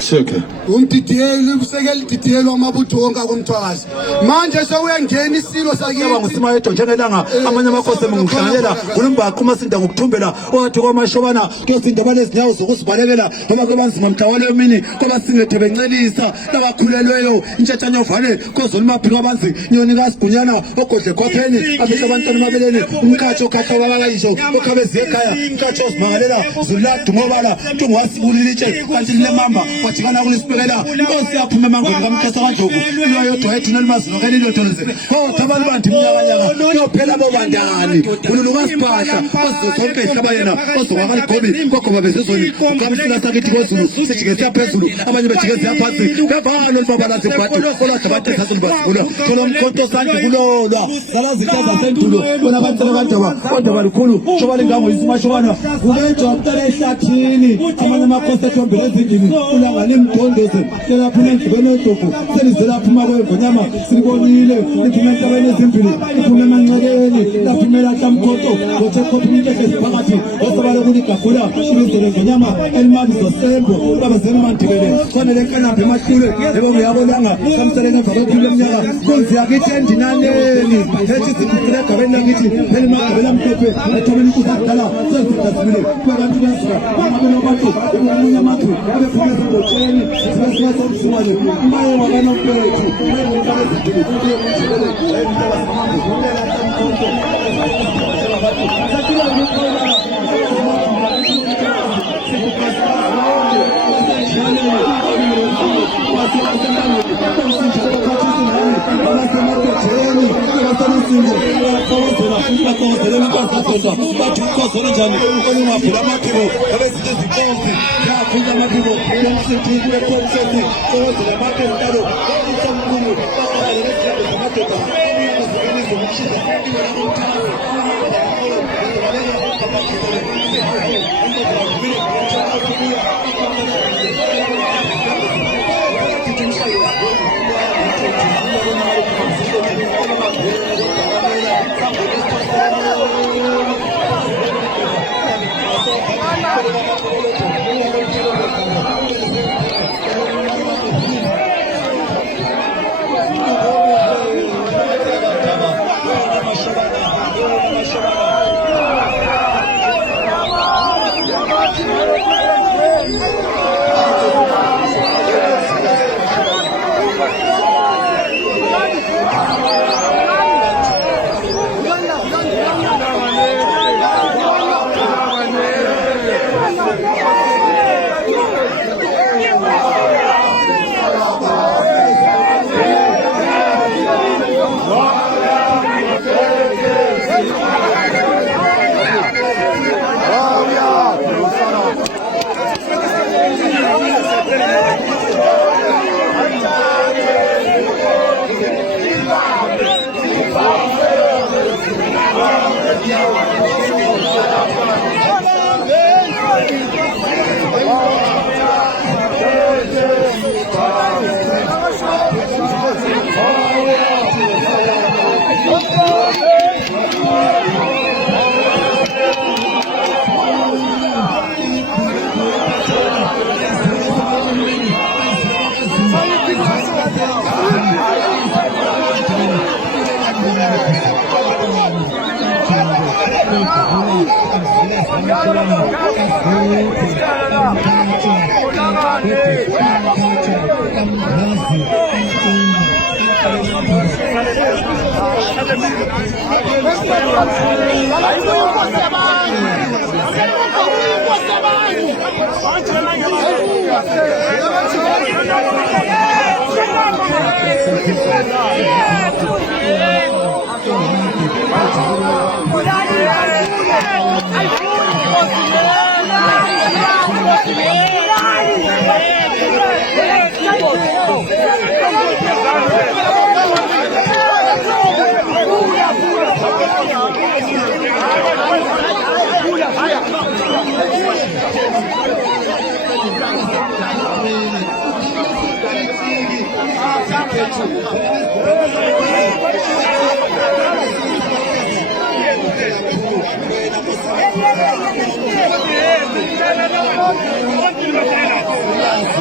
Sheke. Umdidiyeli usekela ididiyelo amabutho wonke akomthwakazi. Manje sewuyangena isilo sakithi. Ngusima yedwa njengelanga amanye amakhosi emngihlangelela uLumbaqo masinda ngokuthumbela owathi kwamashobana kuyosinda banezinyawo zokuzibalekela noma kubanzima mhlawale yomini kwabasingethe bencelisa labakhulelweyo intshatshana yovane kozolima abanzi nyoni kasigunyana ogodle khopheni abisha abantwana mabeleni umkhatsho khahla babakayisho okhabeze ekhaya umkhatsho osimangalela zuladu ngobala tungwasibulilitshe kanti lemamba wajikana kulisibekela inkosi yaphuma emangweni kamkhesa kaNdlovu lwayodwa ethina limazino kelilotoleze abantu bantu iminyakanyaka kuyophela bobandani ululukasibhahla ozizonke ihlaba yena ozokwakalgobi kogoba bezezoni ukamsila sakithi kwezulu sijike siyaphezulu abanye bejike siyaphansi bevakalo libabalazi bhadi olade batesazini basivula thola umkhonto sanje kulolwa zalazithaza sendulo bona bantela kandaba lukhulu shoba lingango yisimashobana kubejwa mntana ehlathini amanye amakhosi ethombele ezindlini ulanga limdondeze lelaphuma endlibeni yodlovu selizela phuma kwengonyama silibonile liphuma entabeni ezimbili liphuma emanxekeni laphumela hlamkhonto ngothekhophi inkehle esiphakathi osabale kuligagula ilizele ngonyama elimali zosembo babazeni mandibele fanele enkanaphi emahlule yebo ngiyabonanga samseleni emva kwephilo eminyaka konzi yakithi endinaneni ethi zikhuphile egabeni lakithi elimagabela mhlophe ethobeni kusakudala sezidazibile kwabantu bezika amabona abantu omunye amakhu abephuma ezingotsheni sibasibasomsumane mbaye wakanopethu bayengokale ezindini futhi yokujibele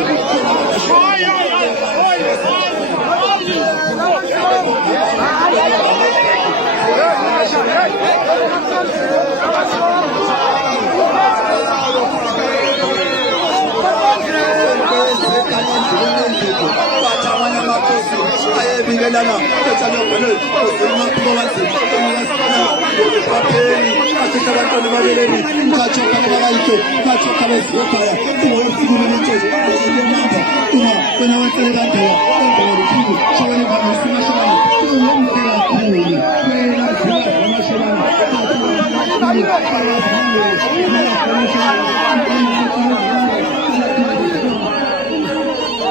Thank you.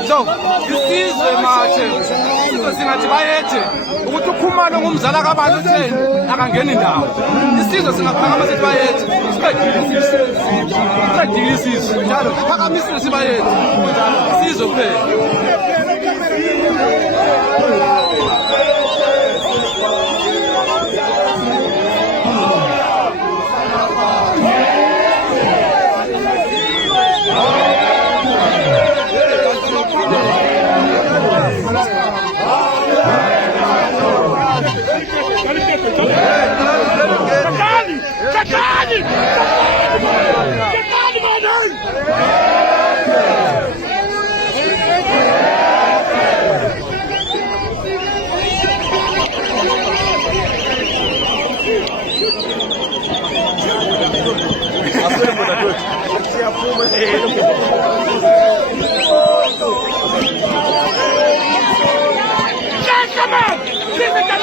So, isizwe manje singathi bayethe ukuthi ukhumalo ngumzala kaBani utheni akangeni indawo. Isizwe singaphakama sithi bayethe siqedile isizwe njalo phakamisile sibayethe isizwe kuphela. Chakani!